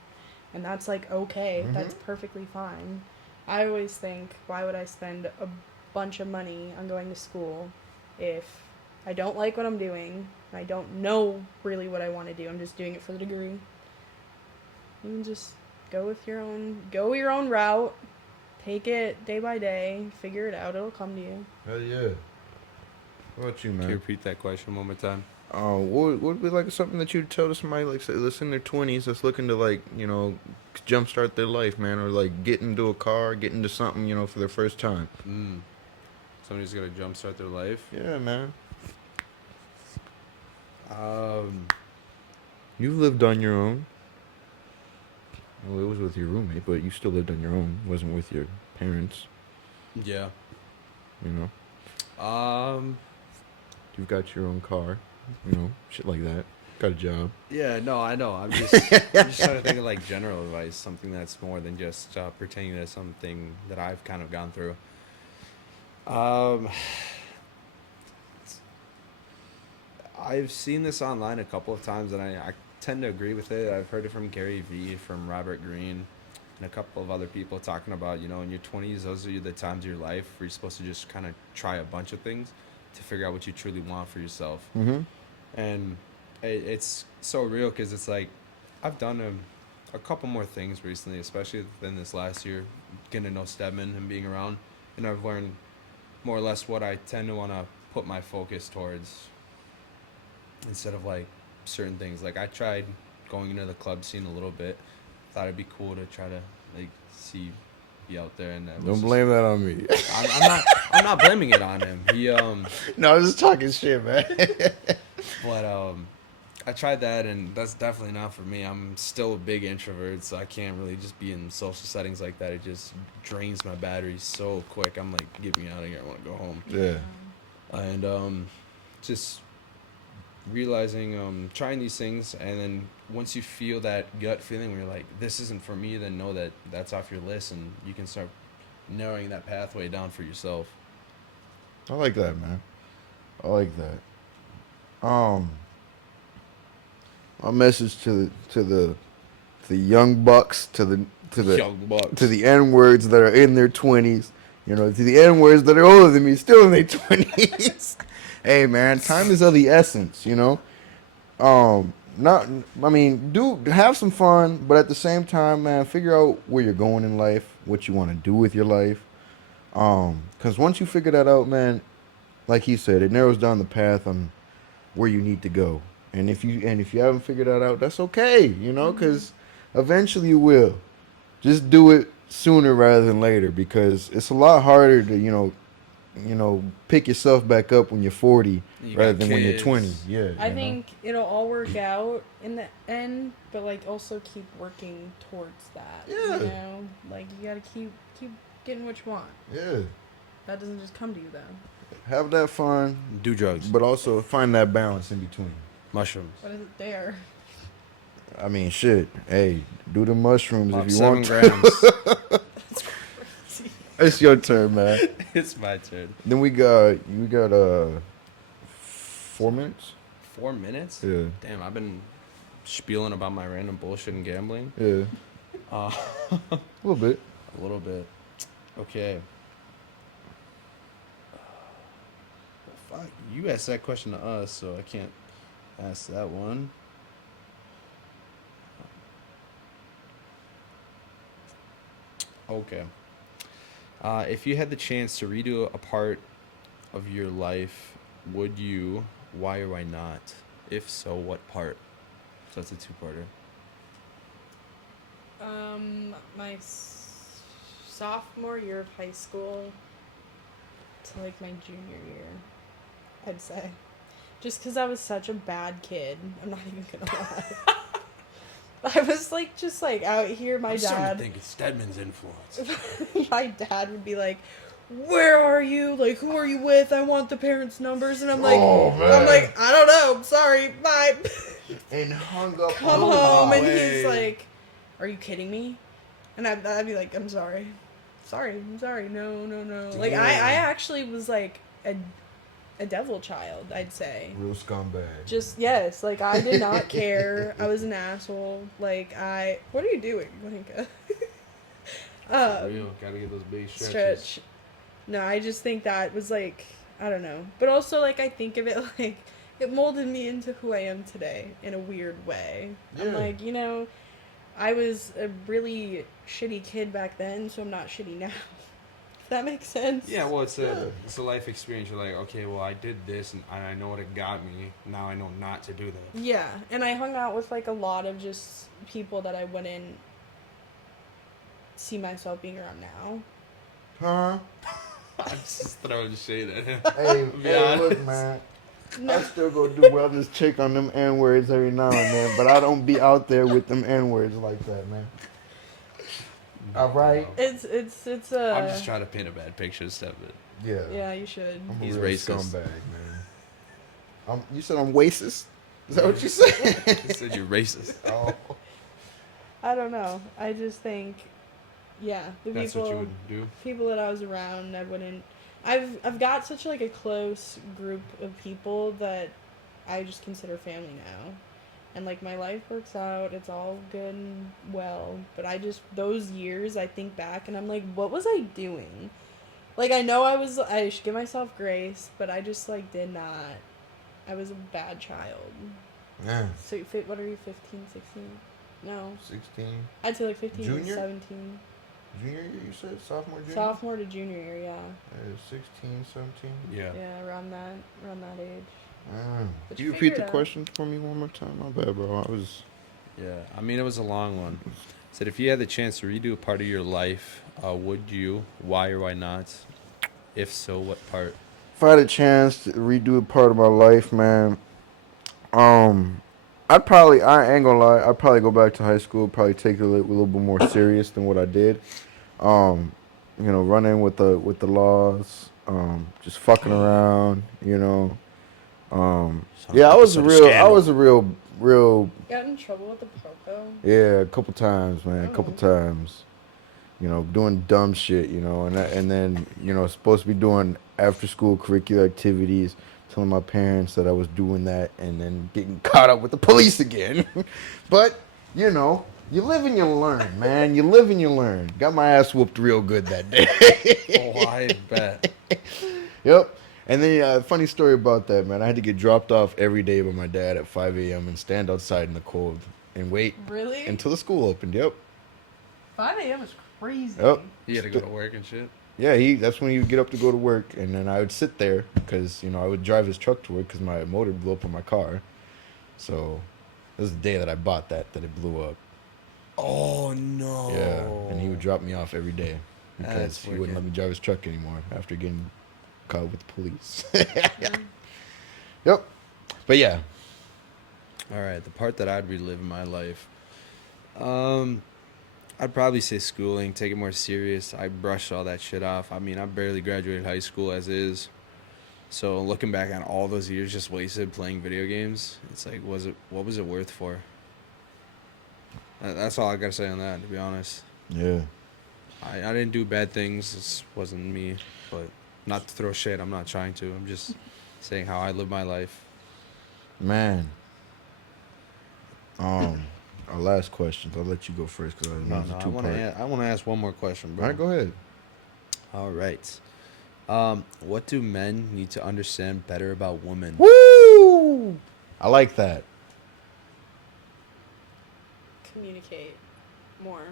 and that's like okay. That's perfectly fine. I always think, why would I spend a bunch of money on going to school if I don't like what I'm doing and I don't know really what I want to do? I'm just doing it for the degree. You can just go your own route, take it day by day, figure it out, it'll come to you. Hell yeah. What about you, Can you man? repeat that question one more time? What would be like something that you'd tell to somebody like say that's in their 20s that's looking to like, you know, jumpstart their life, man, or like get into a car, get into something, you know, for their first time? Somebody's gonna jumpstart their life. Yeah, man. You've lived on your own. Well, it was with your roommate, but you still lived on your own. It wasn't with your parents, Yeah. you know. Um. You've got your own car, shit like that. Got a job. Yeah. No, I know. I'm just trying to think of like general advice, something that's more than just pertaining to something that I've kind of gone through. Um. I've seen this online a couple of times, and I tend to agree with it. I've heard it from Gary Vee, from Robert Greene, and a couple of other people talking about, in your 20s, those are the times of your life where you're supposed to just kind of try a bunch of things to figure out what you truly want for yourself. Mm-hmm. And it's so real because it's like I've done a couple more things recently, especially within this last year, getting to know Stedman and being around. And I've learned more or less what I tend to want to put my focus towards instead of like certain things. Like I tried going into the club scene a little bit. Thought it'd be cool to try to like be out there, and that was Don't blame that on me. I'm not blaming it on him. He No, I'm just talking shit, man. but I tried that, and that's definitely not for me. I'm still a big introvert, so I can't really just be in social settings like that. It just drains my battery so quick. I'm like, get me out of here. I want to go home. Yeah. And just realizing trying these things, and then once you feel that gut feeling where you're like, this isn't for me, then know that that's off your list, and you can start narrowing that pathway down for yourself. I like that, man. I like that. My message to the young bucks, to the Young bucks. to the N words that are in their 20s, to the N words that are older than me, still in their 20s. Hey, man, time is of the essence, Not, I mean, do have some fun, but at the same time, man, figure out where you're going in life, what you want to do with your life. Because once you figure that out, man, like he said, it narrows down the path on where you need to go. And if you haven't figured that out, that's okay, because eventually you will. Just do it sooner rather than later, because it's a lot harder to pick yourself back up when you're 40 You rather got than when you're kids. 20. Yeah. I think it'll all work out in the end, but like also keep working towards that. Yeah. Like you gotta keep getting what you want. Yeah. That doesn't just come to you though. Have that fun, Do drugs. but also find that balance in between. Mushrooms. What is it there? I mean, shit. Hey, do the mushrooms About if you 7 want. grams. It's your turn, man. It's my turn. Then we got 4 minutes. 4 minutes? Yeah. Damn, I've been spieling about my random bullshit and gambling. Yeah. Uh, A little bit. a little bit. Okay. Fuck, you asked that question to us, so I can't ask that one. Okay. If you had the chance to redo a part of your life, would you? Why or why not? If so, what part? So that's a two-parter. My sophomore year of high school to like my junior year, I'd say. Just because I was such a bad kid. I'm not even gonna lie. I was like just like out here. My I'm starting to dad. think it's Stedman's influence. My dad would be like, "Where are you? Like, who are you with? I want the parents' numbers." And I'm like, Oh, man. I don't know. I'm sorry. Bye. And hung up. Come on home, the and way. he's like, "Are you kidding me?" And I'd be like, "I'm sorry. I'm sorry. No. Like, I actually was like a devil child, I'd say. Real scumbag. Just, yes, like, I did not care. I was an asshole. Like, what are you doing, Monica? Real, gotta get those big stretches. Stretch. No, I just think that was, like, I don't know. But also, like, I think of it, like, it molded me into who I am today in a weird way. I'm Yeah. like, I was a really shitty kid back then, so I'm not shitty now. If that makes sense. Yeah, well, it's a life experience. You're like, okay, well, I did this, and I know what it got me. Now I know not to do that. Yeah, and I hung out with, like, a lot of just people that I wouldn't see myself being around now. Huh? I'm just throwing shade at him. Hey, Be honest. look, man. No. I still go do wellness check on them N words every now and then, but I don't be out there with them N words like that, man. All right. It's I'm just trying to paint a bad picture, Steph. Yeah. Yeah, you should. I'm a He's real racist. scumbag, man. You said I'm racist? Is that what you said? He said you're racist. Oh. I don't know. I just think, yeah, the That's what you people would do. people that I was around, I wouldn't. I've got such like a close group of people that I just consider family now, and like my life works out. It's all good and well, but I just those years I think back and I'm like, what was I doing? Like I know I should give myself grace, but I just like did not. I was a bad child. Yeah. So what are you, 15, 16? No. 16. I'd say like 15 Junior? to 17. Junior year, you said? Sophomore, junior? Sophomore to junior year, yeah. 16, 17. Yeah. Yeah, around that age. But Can you you repeat figure the it out. question for me one more time? My bad, bro. I was... Yeah. I mean, it was a long one. Said if you had the chance to redo a part of your life, would you? Why or why not? If so, what part? If I had a chance to redo a part of my life, man, I'd probably, I ain't gonna lie, I'd probably go back to high school, probably take it a little bit more serious than what I did. Running with the laws, just fucking around, Yeah, I was a real, Got in trouble with the Poco? yeah, a couple times, man, a Oh. couple times. Doing dumb shit, and then, supposed to be doing after school curricular activities, telling my parents that I was doing that, and then getting caught up with the police again. But, you live and you learn, man. You live and you learn. Got my ass whooped real good that day. Oh, I bet. Yep. And then, funny story about that, man. I had to get dropped off every day by my dad at 5 a.m. and stand outside in the cold and wait Really? until the school opened. Yep. 5 a.m. is crazy. Yep. He had to go to work and shit. Yeah, that's when he would get up to go to work, and then I would sit there because I would drive his truck to work because my motor blew up on my car. So this is the day that I bought that it blew up. Oh no. Yeah, and he would drop me off every day because That's he wouldn't let wicked. me drive his truck anymore after getting caught with the police. Yep. But yeah, All right, the part that I'd relive in my life. I'd probably say schooling, take it more serious. I brushed all that shit off. I mean, I barely graduated high school as is. So looking back on all those years just wasted playing video games, it's like, what was it worth for? That's all I gotta say on that, to be honest. yeah. I didn't do bad things. This wasn't me. But not to throw shade, I'm not trying to. I'm just saying how I live my life. Man. Our last questions. I'll let you go first because I know it's a I two-part. want to ask one more question, bro. All right, go ahead. All right. What do men need to understand better about women? Woo! I like that. Communicate more.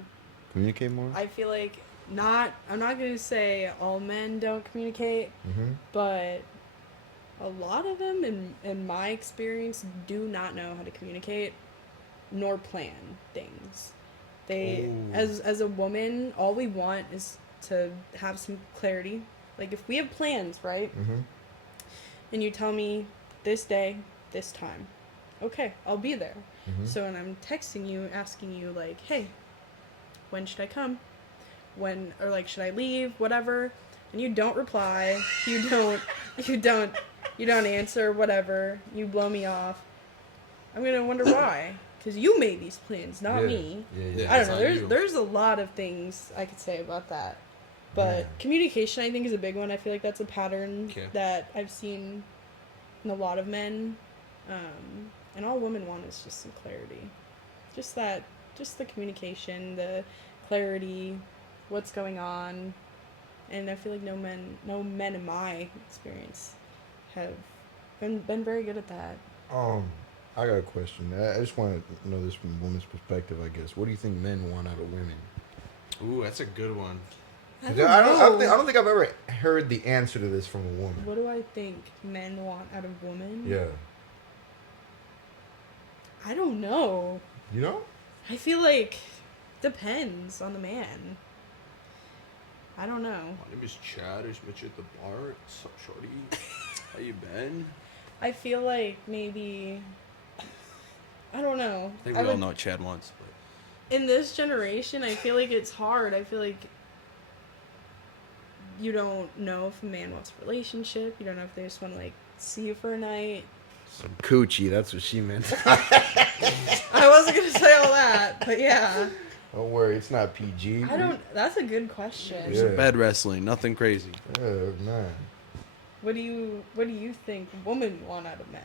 Communicate more. I feel like I'm not going to say all men don't communicate, Mm-hmm. but a lot of them, in my experience, do not know how to communicate nor plan things. They, Ooh. as a woman, all we want is to have some clarity. Like, if we have plans, right? Mm-hmm. And you tell me this day, this time, okay, I'll be there. Mm-hmm. So when I'm texting you, asking you, like, hey, when should I come? Or like, should I leave? Whatever. And you don't reply. You don't answer, whatever. You blow me off. I'm going to wonder why. Because you made these plans, not me. Yeah. I It's don't know. on you. There's a lot of things I could say about that. But Yeah. communication, I think, is a big one. I feel like that's a pattern Okay. that I've seen in a lot of men. And all women want is just some clarity. Just the communication, the clarity, what's going on. And I feel like no men in my experience have been very good at that. I got a question. I just want to know this from a woman's perspective, I guess. What do you think men want out of women? Ooh, that's a good one. I I don't know. don't think I've ever heard the answer to this from a woman. What do I think men want out of women? Yeah. I don't know. You know? I feel like depends on the man. I don't know. My name is Chad. I just met you at the bar. What's up, shorty? How you been? I feel like maybe, I don't know. I think we all know what Chad wants. In this generation, I feel like it's hard. I feel like you don't know if a man wants a relationship. You don't know if they just want to, like, see you for a night. Some coochie, that's what she meant. I wasn't going to say all that, but yeah. Don't worry, it's not PG. That's a good question. Yeah. Bed wrestling, nothing crazy. Yeah, man. What do you think women want out of men?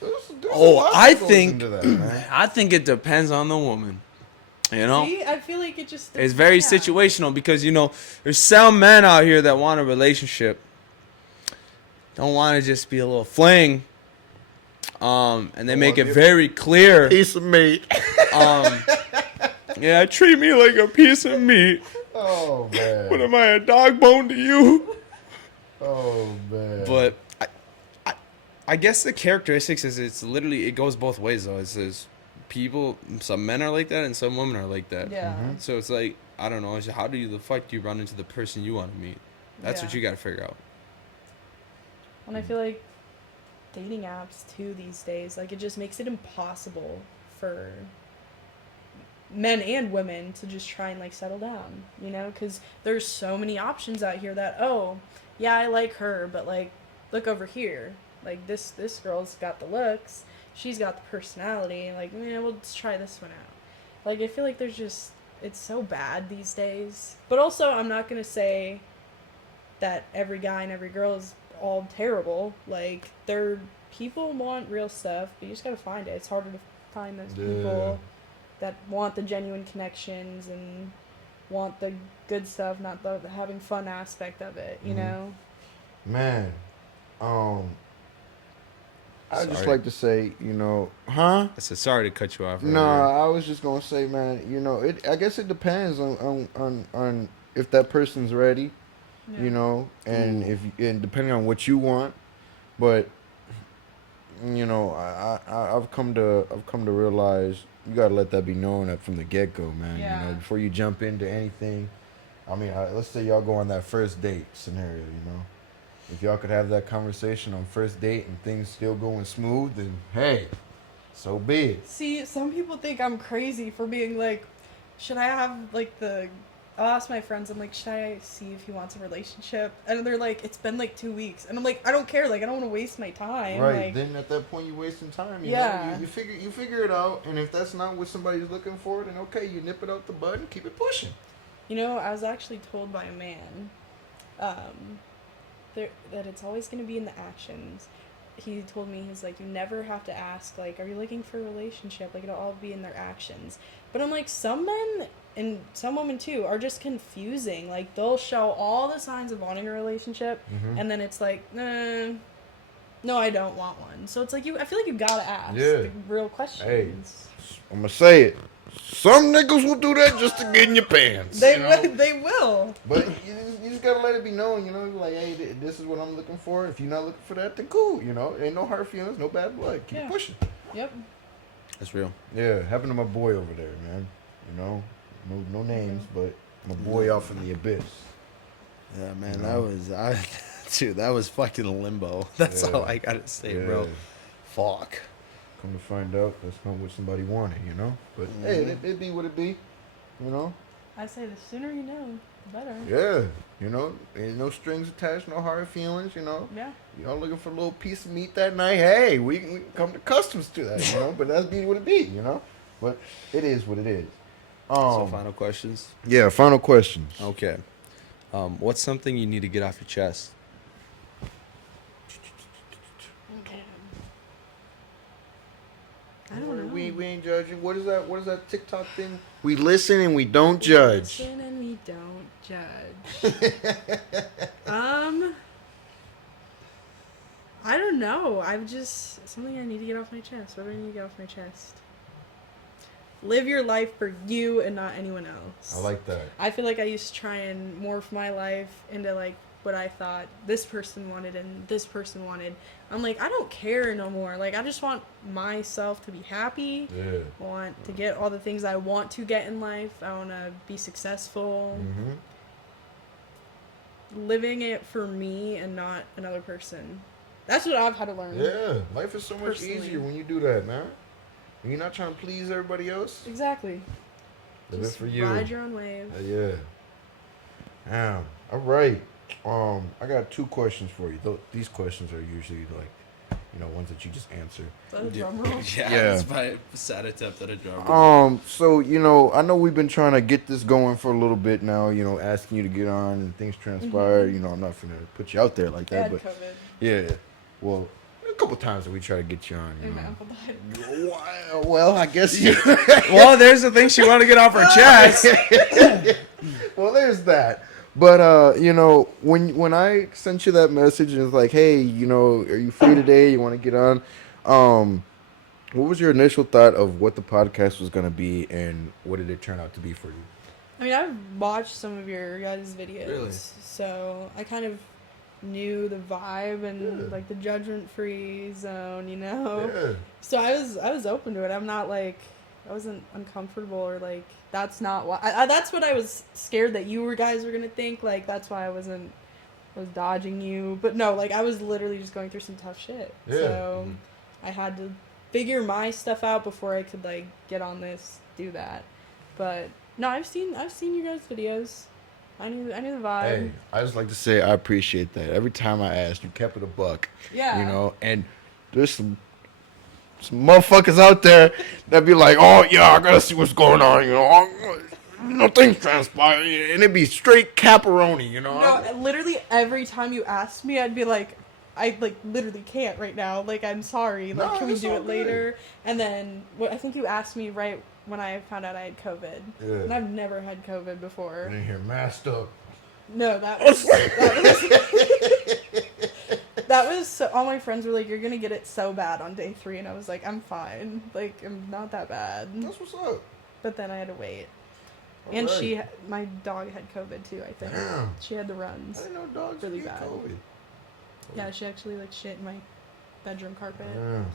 There's a lot that goes into that, man. I think it depends on the woman. You know? See, I feel like it just... It's very situational because, you know, there's some men out here that want a relationship. Don't want to just be a little fling. And they make it very clear. Piece of meat. Yeah, treat me like a piece of meat. Oh, man. What am I, a dog bone to you? Oh, man. But I guess the characteristics is it goes both ways though. It says people, some men are like that and some women are like that. Yeah. So it's like, I don't know, it's how do the fuck do you run into the person you want to meet? That's what you got to figure out. And I feel like dating apps too these days, like, it just makes it impossible for men and women to just try and, like, settle down, you know, because there's so many options out here that, oh yeah, I like her, but, like, look over here, like, this girl's got the looks, she's got the personality, like, yeah, we'll just try this one out. Like, I feel like there's just, it's so bad these days. But also, I'm not gonna say that every guy and every girl is all terrible. Like, people want real stuff, but you just gotta find it. It's harder to find those people that want the genuine connections and want the good stuff, not the having fun aspect of it, you know? Man, I'd just Sorry. like to say, you know, huh? I said sorry to cut you off. No, I was just gonna say, man, you know, I guess it depends on if that person's ready, Yeah. you know, and and depending on what you want, but you know, I've come to realize you gotta let that be known from the get go, man. Yeah. You know, before you jump into anything. I mean, let's say y'all go on that first date scenario, you know. If y'all could have that conversation on first date and things still going smooth, then hey, so be it. See, some people think I'm crazy for being like, should I have, like, I'll ask my friends, I'm like, should I see if he wants a relationship? And they're like, it's been like 2 weeks. And I'm like, I don't care, like, I don't want to waste my time. Right. Like, Then at that point you're wasting time. You Yeah. know? You figure it out, and if that's not what somebody's looking for, then okay, you nip it out the bud and keep it pushing. you know, I was actually told by a man, that it's always going to be in the actions. He told me, he's like, you never have to ask, like, are you looking for a relationship? Like, it'll all be in their actions. But I'm like, some men, and some women too, are just confusing. Like, they'll show all the signs of wanting a relationship, and then it's like, nah, no, I don't want one. So it's like, I feel like you gotta ask the real questions. I'm gonna say it. Some niggas will do that just to get in your pants. They you know? they will. But you just gotta let it be known, you know, like, hey, this is what I'm looking for. If you're not looking for that, then cool, you know. Ain't no hard feelings, no bad blood. Keep it pushing. Yep. That's real. Yeah, happened to my boy over there, man. You know, no names, but my boy off in the abyss. Yeah, man, that was fucking a limbo. That's all I gotta say, bro. Fuck. Come to find out, that's not what somebody wanted, you know. But hey, it be what it be, you know. I say the sooner you know, the better. Yeah, you know, ain't no strings attached, no hard feelings, you know. Yeah. Y'all looking for a little piece of meat that night? Hey, we can come to customs to that, you know. But that's be what it be, you know. But it is what it is. So final questions. Yeah, final questions. Okay. What's something you need to get off your chest? I don't know. We ain't judging. What is that TikTok thing? We listen and we don't judge. Listen and we don't judge. I don't know. Something I need to get off my chest. What do I need to get off my chest? Live your life for you and not anyone else. I like that. I feel like I used to try and morph my life into, like, what I thought this person wanted and this person wanted. I'm like, I don't care no more. Like, I just want myself to be happy. Yeah. I want to get all the things I want to get in life. I want to be successful. Mm-hmm. Living it for me and not another person. That's what I've had to learn. Yeah, life is so much Personally. easier when you do that, man. When you're not trying to please everybody else. Exactly. Live it Just for you. ride your own wave. Yeah. Damn. All right. I got 2 questions for you. These questions are usually like, ones that you just answer. Is that a drum roll? Yeah, Yeah. that's my sad attempt at a drum roll. So, I know we've been trying to get this going for a little bit now, asking you to get on and things transpired. I'm not gonna put you out there like I that, had but COVID. yeah. Well, a couple times that we try to get you on, And my uncle died. Well, I guess you. Well, there's the thing she wanted to get off her chest. Well, there's that. But when I sent you that message and it's like, hey, are you free today? You want to get on? What was your initial thought of what the podcast was gonna be, and what did it turn out to be for you? I mean, I've watched some of your guys' videos, Really? so I kind of knew the vibe and Yeah. like the judgment-free zone, Yeah. So I was open to it. I'm not like I wasn't uncomfortable or like that's not why. That's what I was scared that you guys were gonna think. Like that's why I was dodging you. But no, like I was literally just going through some tough shit. Yeah. So Mhm. I had to figure my stuff out before I could like get on this, do that. But no, I've seen you guys' videos. I knew the vibe. Hey, I just like to say I appreciate that. Every time I asked, you kept it a buck. Yeah. And there's some motherfuckers out there that be like, oh yeah, I gotta see what's going on, things transpire, and it be straight caparoni, No, literally every time you asked me, I'd be like, I like literally can't right now. Like I'm sorry. Like No, can we it's do all it good. later? And then I think you asked me right when I found out I had COVID. Yeah. And I've never had COVID before. in here masked up. No, that was that was so, all my friends were like, you're gonna get it so bad on day 3, and I was like, I'm fine. Like I'm not that bad. That's what's up. But then I had to wait. All And right. my dog had COVID too, I think. Damn. She had the I runs. didn't know dogs Really get bad. COVID. Yeah, she actually like shit in my bedroom carpet. Damn.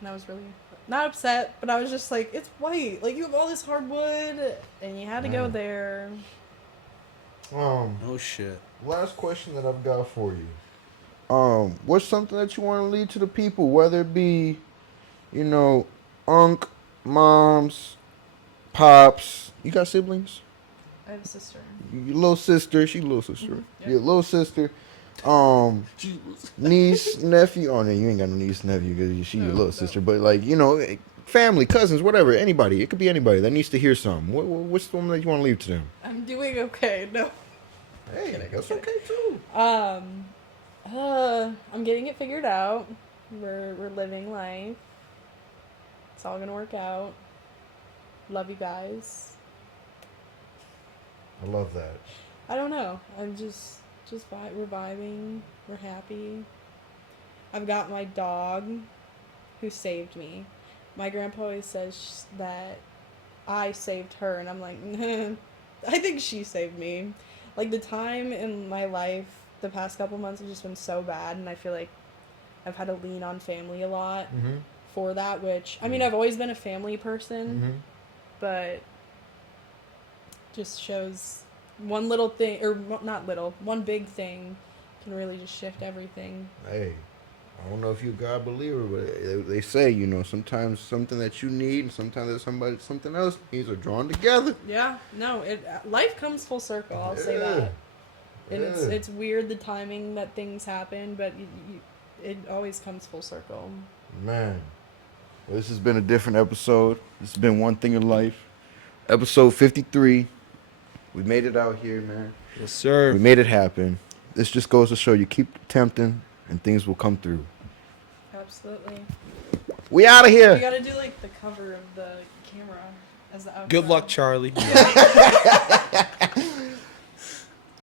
And I was really not upset, but I was just like, it's white. Like, you have all this hardwood, and you had to go Mm. there. Oh shit. Last question that I've got for you. What's something that you want to lead to the people, whether it be, unk, moms, pops. You got siblings? I have a sister. Your little sister. She little sister. Mhm, yeah. Your little sister. Niece, nephew. Oh no, you ain't got no niece, nephew because she your No, little no. sister. But like family, cousins, whatever, anybody. It could be anybody that needs to hear something. What's the one that you want to leave to them? I'm doing okay. No. Hey, Kidding, that's kidding. okay too. I'm getting it figured out. We're living life. It's all gonna work out. Love you guys. I love that. I don't know. I'm just we're vibing. We're happy. I've got my dog who saved me. My grandpa always says that I saved her, and I'm like, I think she saved me. Like, the time in my life, the past couple months have just been so bad, and I feel like I've had to lean on family a lot Mm-hmm. for that, which, I mean, I've always been a family person, Mm-hmm. but just shows one little thing, or not little, one big thing can really just shift everything. Hey, I don't know if you're a God believer, but they say, sometimes something that you need and sometimes that something else needs are drawn together. Yeah, no, life comes full circle, I'll say that. And Yeah. it's weird the timing that things happen, but it always comes full circle. Man, well, this has been a different episode. This has been One Thing in Life. Episode 53. We made it out here, man. Yes, sir. We made it happen. This just goes to show you keep tempting and things will come through. Absolutely. We out of You here. gotta do like the cover of the camera as the outro. Good luck, Charlie.